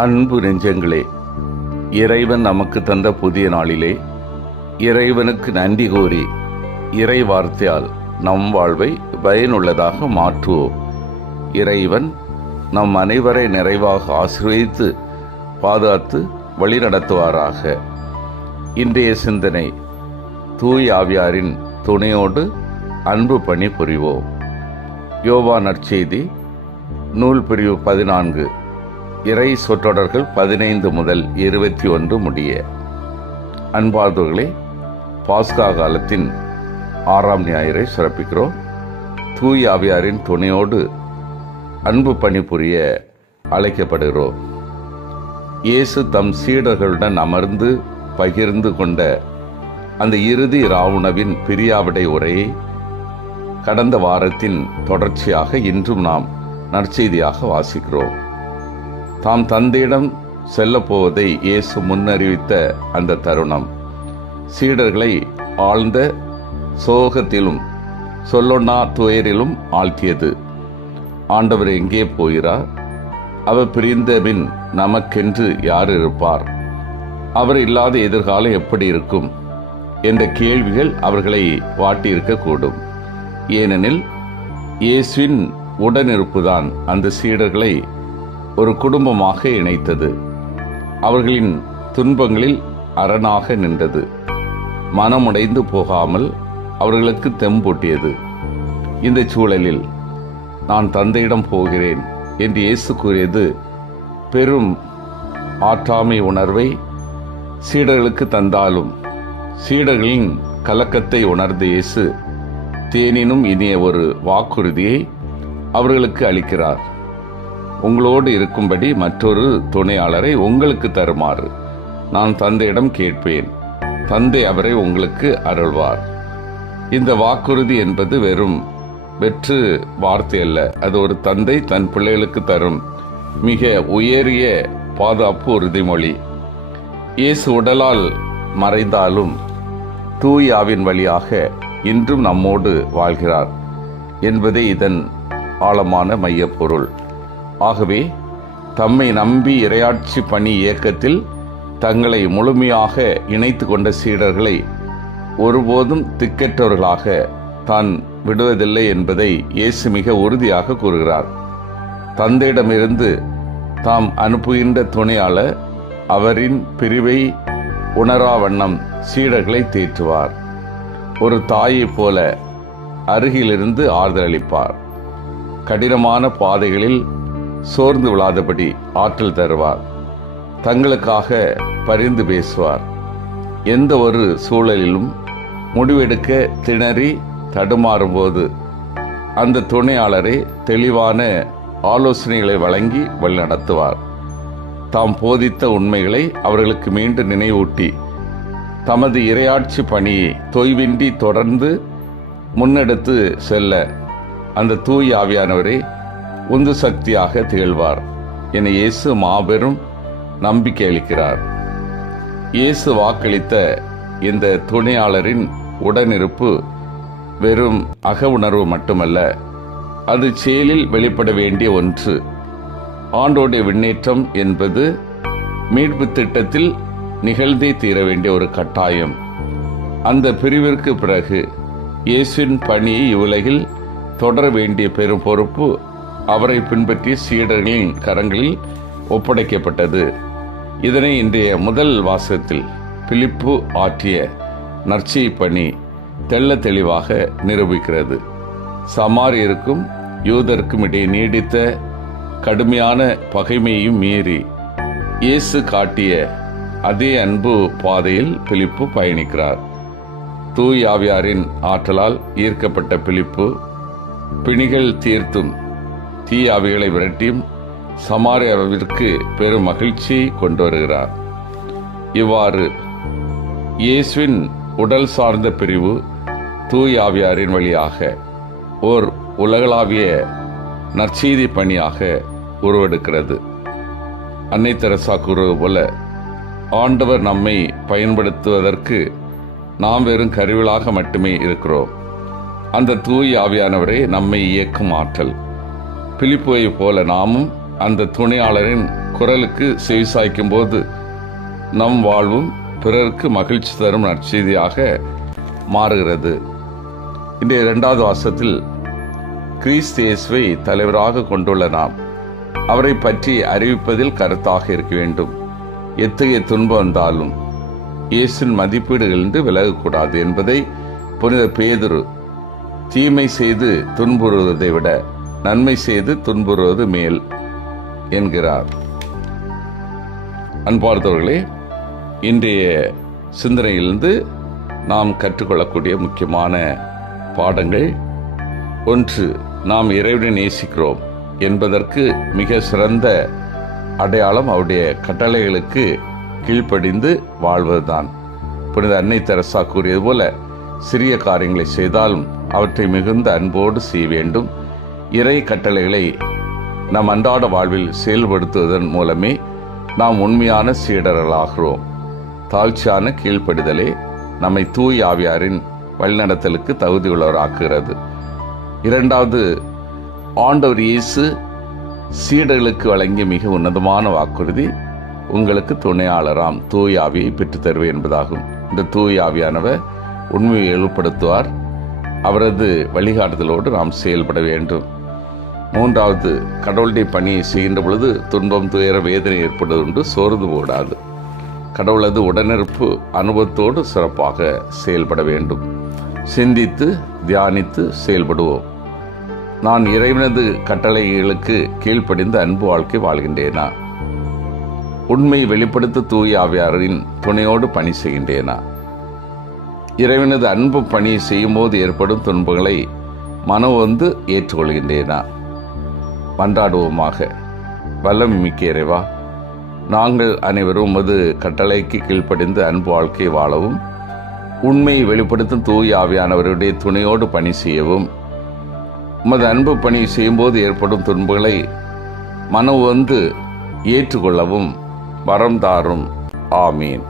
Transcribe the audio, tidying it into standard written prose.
அன்பு நெஞ்சங்களே, இறைவன் நமக்கு தந்த புதிய நாளிலே இறைவனுக்கு நன்றி கூறி இறை வார்த்தையால் நம் வாழ்வை பயனுள்ளதாக மாற்றுவோம். இறைவன் நம் அனைவரை நிறைவாக ஆசீர்வதித்து பாதுகாத்து வழிநடத்துவாராக. இன்றைய சிந்தனை, தூய ஆவியாரின் துணையோடு அன்பு பணி புரிவோம். யோவான் நற்செய்தி நூல் பிரிவு 14, இறை சொற்றொடர்கள் 15 முதல் 21 முடிய. அன்பார்ந்தவர்களே, பாஸ்கா காலத்தின் 6ஆம் ஞாயிறை சிறப்பிக்கிறோம். தூய ஆவியாரின் துணையோடு அன்பு பணி புரிய அழைக்கப்படுகிறோம். இயேசு தம் சீடர்களுடன் அமர்ந்து பகிர்ந்து கொண்ட அந்த இறுதி இராவுணவின் பிரியாவிடை உரையை கடந்த வாரத்தின் தொடர்ச்சியாக இன்றும் நாம் நற்செய்தியாக வாசிக்கிறோம். தாம் தந்தையிடம் செல்லப்போவதை இயேசு முன்னறிவித்த அந்த தருணம் சீடர்களை ஆழ்ந்த சோகத்திலும் சொல்லொண்ணா துயரிலும் ஆழ்த்தியது. ஆண்டவர் எங்கே போகிறார்? அவர் பிரிந்த பின் நமக்கென்று யார் இருப்பார்? அவர் இல்லாத எதிர்காலம் எப்படி இருக்கும் என்ற கேள்விகள் அவர்களை வாட்டியிருக்கக்கூடும். ஏனெனில் இயேசுவின் உடனிருப்புதான் அந்த சீடர்களை ஒரு குடும்பமாக இணைத்தது. அவர்களின் துன்பங்களில் அரணாக நின்றது. மனமுடைந்து போகாமல் அவர்களுக்கு தெம்பூட்டியது. இந்த சூழலில் நான் தந்தையிடம் போகிறேன் என்று இயேசு கூறியது பெரும் ஆற்றாமை உணர்வை சீடர்களுக்கு தந்தாலும், சீடர்களின் கலக்கத்தை உணர்ந்த இயேசு தேனினும் இனிய ஒரு வாக்குறுதியை அவர்களுக்கு அளிக்கிறார். உங்களோடு இருக்கும்படி மற்றொரு துணையாளரை உங்களுக்கு தருமாறு நான் தந்தையிடம் கேட்பேன். தந்தை அவரை உங்களுக்கு அருள்வார். இந்த வாக்குறுதி என்பது வெறும் வெற்று வார்த்தை அல்ல. அது ஒரு தந்தை தன் பிள்ளைகளுக்கு தரும் மிக உயரிய பாதுகாப்பு உறுதிமொழி. இயேசு உடலால் மறைந்தாலும் தூய ஆவியின் வழியாக இன்றும் நம்மோடு வாழ்கிறார் என்பதே இதன் ஆழமான மையப்பொருள். ஆகவே தம்மை நம்பி இறையாட்சி பணி இயக்கத்தில் தங்களை முழுமையாக இணைத்து கொண்ட சீடர்களை ஒருபோதும் திக்கற்றவர்களாக தான் விடுவதில்லை என்பதை இயேசு மிக உறுதியாக கூறுகிறார். தந்தையிடமிருந்து தாம் அனுப்புகின்ற துணையாளர் அவரின் பிரிவை உணரா வண்ணம் சீடர்களை தேற்றுவார். ஒரு தாயைப் போல அருகிலிருந்து ஆறுதலளிப்பார். கடினமான பாதைகளில் சோர்ந்து விழாதபடி ஆற்றல் தருவார். தங்களுக்காக பரிந்து பேசுவார். எந்த ஒரு சூழலிலும் முடிவெடுக்க திணறி தடுமாறும் போது அந்த துணையாளரை தெளிவான ஆலோசனைகளை வழங்கி வழிநடத்துவார். தாம் போதித்த உண்மைகளை அவர்களுக்கு மீண்டும் நினைவூட்டி தமது இறையாட்சி பணியை தொய்வின்றி தொடர்ந்து முன்னெடுத்து செல்ல அந்த தூய ஆவியானவரை உந்து சக்தியாக திகழ்வார் என இயேசு மாபெரும் நம்பிக்கை அளிக்கிறார். இயேசு வாக்களித்த இந்த துணையாளரின் உடனிருப்பு வெறும் அக உணர்வு மட்டுமல்ல, அது செயலில் வெளிப்பட வேண்டிய ஒன்று. ஆண்டோடைய விண்ணேற்றம் என்பது மீட்பு திட்டத்தில் நிகழ்ந்தே தீர வேண்டிய ஒரு கட்டாயம். அந்த பிரிவிற்கு பிறகு இயேசுவின் பணியை இவ்வுலகில் தொடர வேண்டிய பெரும் பொறுப்பு அவரை பின்பற்றிய சீடர்களின் கரங்களில் ஒப்படைக்கப்பட்டது. இதனை இன்றைய முதல் வாசகத்தில் பிலிப்பு ஆற்றிய நற்செய்தி பணி தெள்ள தெளிவாக நிரூபிக்கிறது. சமாரியருக்கும் யூதருக்கும் இடையே நீடித்த கடுமையான பகைமையும் மீறி இயேசு காட்டிய அதே அன்பு பாதையில் பிலிப்பு பயணிக்கிறார். தூய ஆவியாரின் ஆற்றலால் ஈர்க்கப்பட்ட பிலிப்பு பிணிகள் தீர்த்தும் தீய ஆவிகளை விரட்டியும் சமாரியாவிற்கு பெரும் மகிழ்ச்சியை கொண்டு வருகிறார். இவ்வாறு இயேசுவின் உடல் சார்ந்த பிரிவு தூய ஆவியாரின் வழியாக ஓர் உலகளாவிய நற்செய்தி பணியாக உருவெடுக்கிறது. அன்னை தெரசா கூறுவது போல, ஆண்டவர் நம்மை பயன்படுத்துவதற்கு நாம் வெறும் கருவிகளாக மட்டுமே இருக்கிறோம். அந்த தூய ஆவியானவரே நம்மை இயக்கும் ஆற்றல். பிலிப்புவை போல நாமும் அந்த துணையாளரின் குரலுக்கு செவிசாய்க்கும் போது நம் வாழ்வும் பிறருக்கு மகிழ்ச்சி தரும் நற்செய்தியாக மாறுகிறது. இன்றைய 2வது வாசத்தில் கிறிஸ்து இயேசுவை தலைவராக கொண்டுள்ள நாம் அவரை பற்றி அறிவிப்பதில் கருத்தாக இருக்க வேண்டும். எத்தகைய துன்பம் வந்தாலும் இயேசுவின் மதிப்பீடுகளின்றி விலகக்கூடாது என்பதை புனித பேதுரு தீமை செய்து துன்புறுவதை விட நன்மை செய்து துன்புறுவது மேல் என்கிறார். அன்பார்ந்தவர்களே, இன்றைய சிந்தனையிலிருந்து நாம் கற்றுக்கொள்ளக்கூடிய முக்கியமான பாடங்கள்: 1. நாம் இறைவனை நேசிக்கிறோம் என்பதற்கு மிக சிறந்த அடையாளம் அவருடைய கட்டளைகளுக்கு கீழ்ப்படிந்து வாழ்வதுதான். புனித அன்னை தெரசா கூறியது போல, சிறிய காரியங்களை செய்தாலும் அவற்றை மிகுந்த அன்போடு செய்ய வேண்டும். இறை கட்டளைகளை நம் அன்றாட வாழ்வில் செயல்படுத்துவதன் மூலமே நாம் உண்மையான சீடர்களாகிறோம். தாழ்ச்சியான கீழ்ப்படிதலே நம்மை தூய் ஆவியாரின் வழிநடத்தலுக்கு தகுதியுள்ளவராக்குகிறது. 2வது, ஆண்டவர் இயேசு சீடர்களுக்கு வழங்கிய மிக உன்னதமான வாக்குறுதி உங்களுக்கு துணையாளராம் தூய் ஆவியை பெற்றுத் தருவேன் என்பதாகும். இந்த தூய் ஆவியானவர் உண்மையை எழுப்படுத்துவார். அவரது வழிகாட்டுதலோடு நாம் செயல்பட வேண்டும். 3வது, கடவுளுடைய பணியை செய்கின்ற பொழுது துன்பம், துயர, வேதனை ஏற்படுவதுண்டு, சோர்ந்து போடாது. கடவுளது உடனிருப்பு அனுபவத்தோடு சிறப்பாக செயல்பட வேண்டும். சிந்தித்து தியானித்து செயல்படுவோம். நான் இறைவனது கட்டளைகளுக்கு கீழ்ப்படிந்து அன்பு வாழ்க்கை வாழ்கின்றேனா? உண்மை வெளிப்படுத்த தூய ஆவியாரின் துணையோடு பணி செய்கின்றேனா? இறைவனது அன்பு பணி செய்யும் போது ஏற்படும் துன்பங்களை மனவொந்து ஏற்றுக்கொள்கின்றேனா? மன்றாடுவோமாக. வல்லமை மிக்க இறைவா, நாங்கள் அனைவரும் உமது கட்டளைக்கு கீழ்ப்படிந்து அன்பு வாழ்க்கை வாழவும், உண்மையை வெளிப்படுத்தும் தூய ஆவியானவருடைய துணையோடு பணி செய்யவும், உமது அன்பு பணி செய்யும்போது ஏற்படும் துன்பங்களை மனவொந்து ஏற்றுக்கொள்ளவும் வரம் தாரும். ஆமீன்.